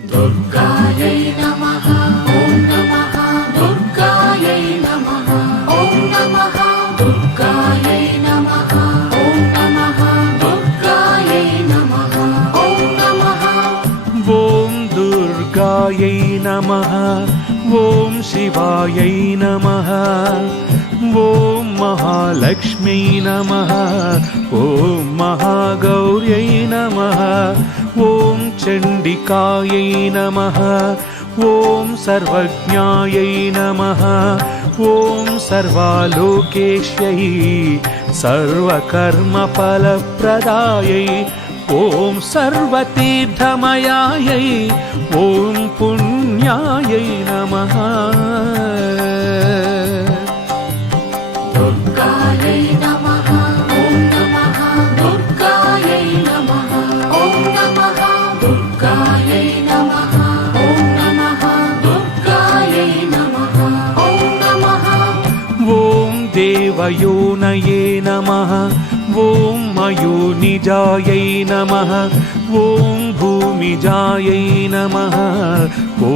दुर्गायै नमः। ॐ नमः दुर्गायै नमः। ॐ नमः दुर्गायै नमः। ॐ नमः दुर्गायै नमः। ॐ नमः। ॐ दुर्गायै नमः। ॐ शिवायै नमः। ॐ महालक्ष्म्यै नमः। ॐ महागौर्यै नमः। ॐ चण्डिकायै नमः। ॐ सर्वज्ञायै नमः। ॐ सर्वालोकेश्यै सर्वकर्मफलप्रदायै ॐ सर्वतीर्थमयायै ॐ पुण्यायै नमः। दुर्गायै नमः। ॐ नमः दुर्गायै नमः। ॐ नमः दुर्गायै नमः। ॐ नमः दुर्गायै नमः। ॐ नमः। ॐ देवयोनये नमः। ॐ मयोनिजायै नमः। ॐ भूमिजायै नमः। ॐ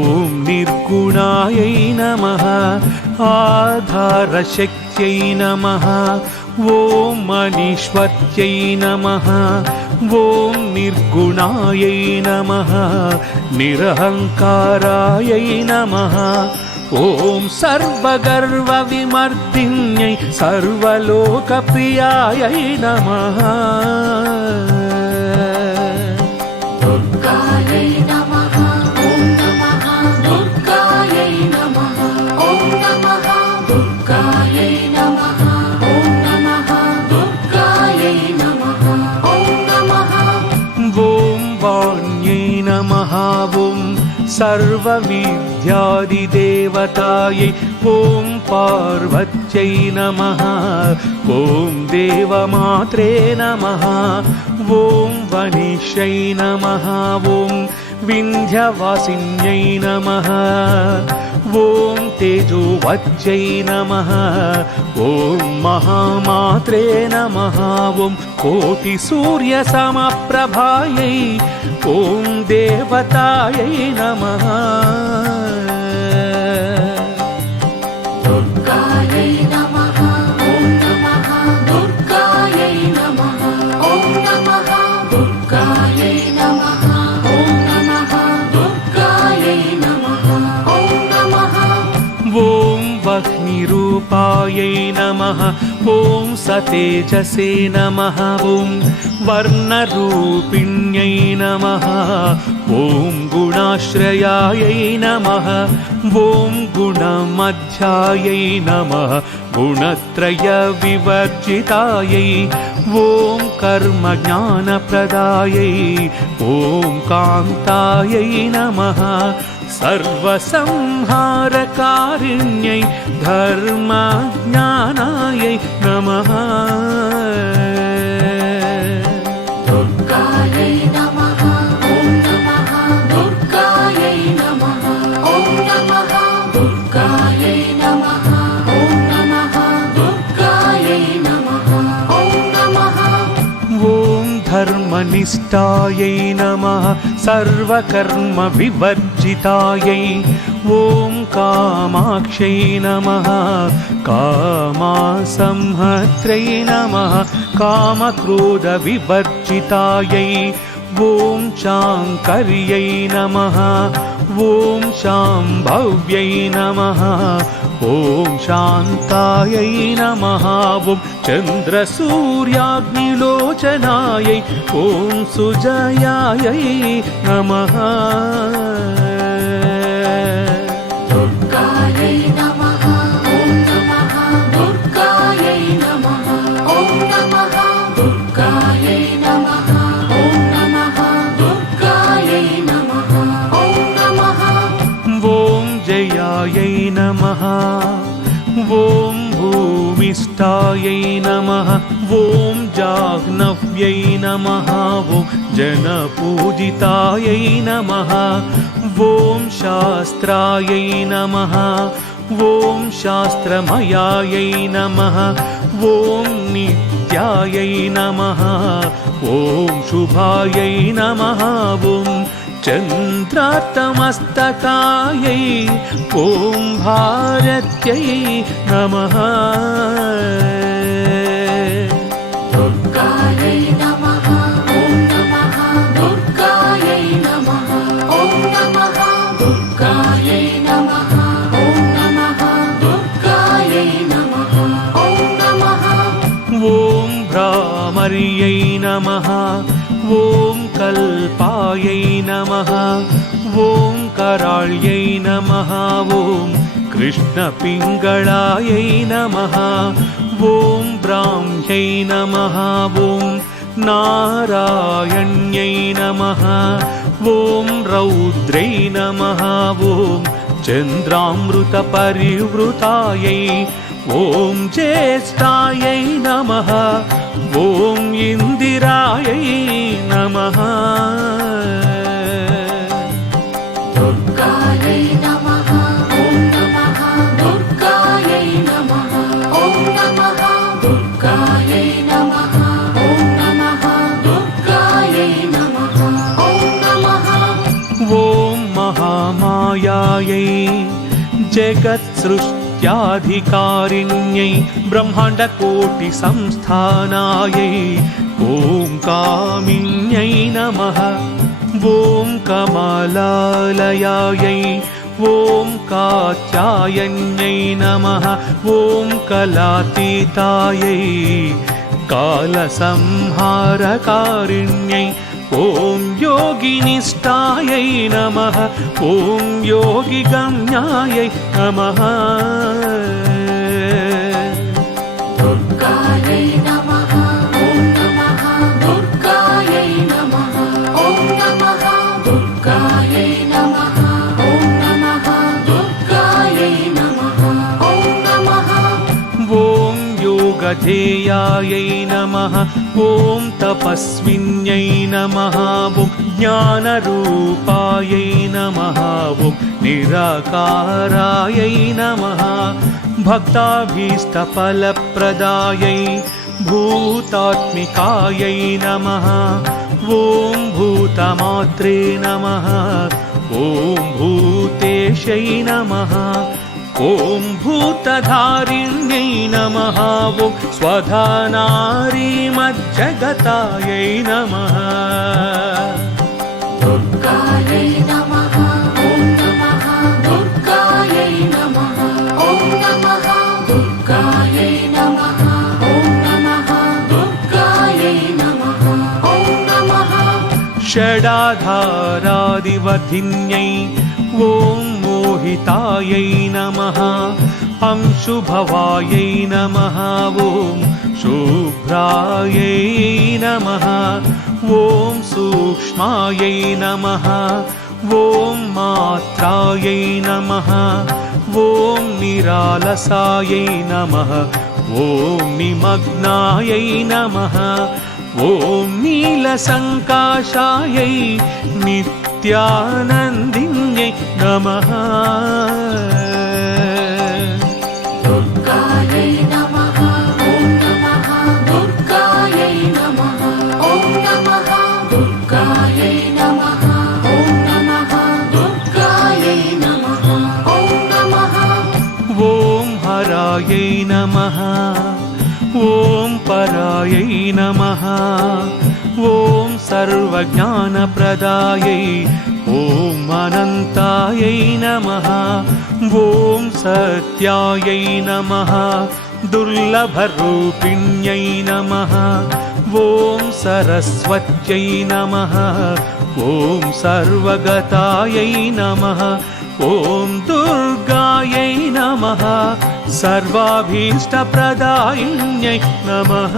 निर्गुणायै नमः। आधारशक्त्यै नमः। ॐ मनीश्वर्त्यै नमः। ॐ निर्गुणायै नमः। निरहङ्कारायै नमः। ॐ सर्वगर्वविमर्दिन्यै सर्वलोकप्रियायै नमः। दुर्गायै नमः। ॐ नमः दुर्गायै नमः। ॐ नमः दुर्गायै नमः। ॐ नमः दुर्गायै नमः। ॐ नमः। ॐ वाण्यै नमः। ॐ सर्वविद्यादिदेवतायै ॐ पार्वत्यै नमः। ॐ देवमात्रे नमः। ॐ वनिष्यै नमः। ॐ विन्ध्यवासिन्यै नमः। ॐ तेजोवत्यै नमः। ॐ महामात्रे नमः। ॐ कोटिसूर्यसमप्रभायै ॐ देवतायै नमः। दुर्गायै नमः। ॐ नमः दुर्गायै नमः। ॐ नमः दुर्गायै नमः। ॐ नमः दुर्गायै नमः। ॐ नमः। ॐ वह्निरूपायै नमः। ॐ सतेजसे नमः। ॐ वर्णरूपिण्यै नमः। ॐ गुणाश्रयायै नमः। ॐ गुणमध्यायै नमः। गुणत्रयविवर्जितायै ॐ कर्मज्ञानप्रदायै ॐ कान्तायै नमः। सर्वसंहारकारिण्यै धर्मज्ञानायै नमः। दुर्गायै नमः। ॐ नमः दुर्गायै नमः। ॐ नमः दुर्गायै नमः। ॐ नमः दुर्गायै नमः। ॐ नमः। ॐ धर्मनिष्ठायै नमः। सर्वकर्मविवर्जितायै ॐ कामाक्ष्यै नमः। कामासंहत्रै नमः। कामक्रोधविवर्जितायै ॐ शाङ्कर्यै नमः। ॐ शाम्भव्यै नमः। ॐ शान्तायै नमः। ॐ चन्द्रसूर्याग्निलोचनायै ॐ सुजयायै नमः। दुर्गायै नमः। ॐ नमः दुर्गायै नमः। ॐ नमः दुर्गायै नमः। ॐ नमः दुर्गायै नमः। ॐ नमः। ॐ जयायै नमः। ॐ भूमिष्ठायै नमः। ॐ जाह्नव्यै नमः। ॐ जनपूजितायै नमः। ॐ शास्त्रायै नमः। ॐ शास्त्रमयायै नमः। ॐ नित्यायै नमः। ॐ शुभायै नमः। ॐ चन्द्रार्तमस्तकायै ॐ भारत्यै नमः दुर्गायै नमः ॐ नमः दुर्गायै नमः ॐ नमः दुर्गायै नमः ॐ नमः दुर्गायै नमः ॐ नमः ॐ भ्रामर्यै नमः ॐ कल्पायै नमः ॐ कराळ्यै नमः ॐ कृष्णपिङ्गळायै नमः ॐ ब्राह्म्यै नमः ॐ नारायण्यै नमः ॐ रौद्रै नमः ॐ चन्द्रामृतपरिवृतायै ॐ ज्येष्ठायै नमः ॐ इन्दिरायै नमः दुर्गायै नमः ॐ नमः दुर्गायै नमः ॐ नमः दुर्गायै नमः ॐ नमः दुर्गायै नमः ॐ नमः ॐ महामायायै जगत्सृष्ट्याधिकारिण्यै ब्रह्माण्डकोटिसंस्थानायै ॐ कामिन्यै नमः ॐ कमलालयायै ॐ कात्यायन्यै नमः ॐ कलातीतायै कालसंहारकारिण्यै ॐ योगिनिष्ठायै नमः ॐ योगिगम्यायै नमः दुर्गायै नमः ॐ नमः दुर्गायै नमः ॐ नमः दुर्गायै नमः ॐ नमः दुर्गायै नमः ॐ नमः ॐ योगधेयायै नमः ॐ तपस्विन्यै नमः ॐ ज्ञानरूपायै नमः ॐ निराकारायै नमः भक्ताभीष्टफलप्रदायै भूतात्मिकायै नमः ॐ भूतमात्रे नमः ॐ भूतेशै नमः ॐ भूतधारिण्यै नमः ॐ स्वधानारीमज्जगतायै नमः दुर्गायै नमः ॐ नमः दुर्गायै नमः ॐ नमः दुर्गायै नमः ॐ नमः दुर्गायै नमः ॐ नमः षडाधारादिवर्धिन्यै ॐ मोहितायै नमः अंशुभवायै नमः ॐ शुभ्रायै नमः ॐ सूक्ष्मायै नमः ॐ मात्रायै नमः ॐ निरालसायै नमः ॐ निमग्नायै नमः ॐ नीलसङ्काशायै नित्यानन्दिन्यै नमः दुर्गायै नमः ॐ नमः दुर्गायै नमः ॐ नमः दुर्गायै नमः ॐ नमः दुर्गायै नमः ॐ नमः ॐ हरायै नमः ॐ परायै नमः ॐ सर्वज्ञानप्रदायै ॐ अनन्तायै नमः ॐ सत्यायै नमः दुर्लभरूपिण्यै नमः ॐ सरस्वत्यै नमः ॐ सर्वगतायै नमः ॐ दुर्गायै नमः सर्वाभीष्टप्रदायिन्यै नमः